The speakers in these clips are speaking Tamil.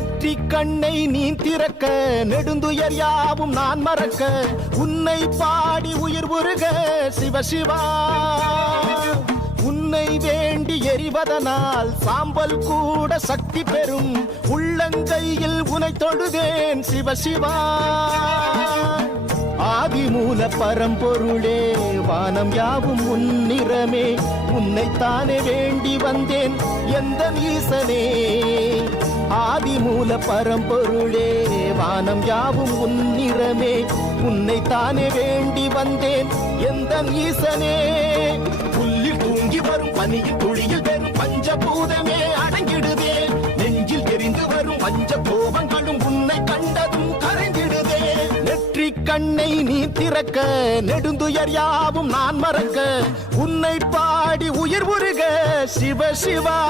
நெற்றி கண்ணை நீ திறக்க நெடுந்துயர் யாவும் நான் மறக்க உன்னை பாடி உயிர் உருக சிவசிவா உன்னை வேண்டி எரிவதனால் சாம்பல் கூட சக்தி பெறும் உள்ளங்கையில் உனை தொழுதேன் சிவசிவா ஆதிமூல பரம்பொருளே வானம் யாவும் உன்னிறமே உன்னைத்தானே வேண்டி வந்தேன் எந்த ஈசனே ஆதிமூல பரம்பொருளே வானம் யாவும் உன்னிறமே உன்னைத்தானே வேண்டி வந்தேன் எந்த ஈசனே புல்லில் தூங்கி வரும் பனியின் துளியில் பெறும் பஞ்சபூதமே அடங்கிடுதே நெஞ்சில் எரிந்து வரும் பஞ்ச கோபங்களும் உன்னை கண்டதும் கரைந்திடுதே நெற்றி கண்ணை நீ திறக்க நெடுந்துயர் யாவும் நான் மறக்க உன்னை பாடி உயிர் உருக சிவ சிவா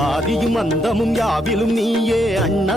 ஆதியும் அந்தமும் யாவிலும் நீயே அண்ணா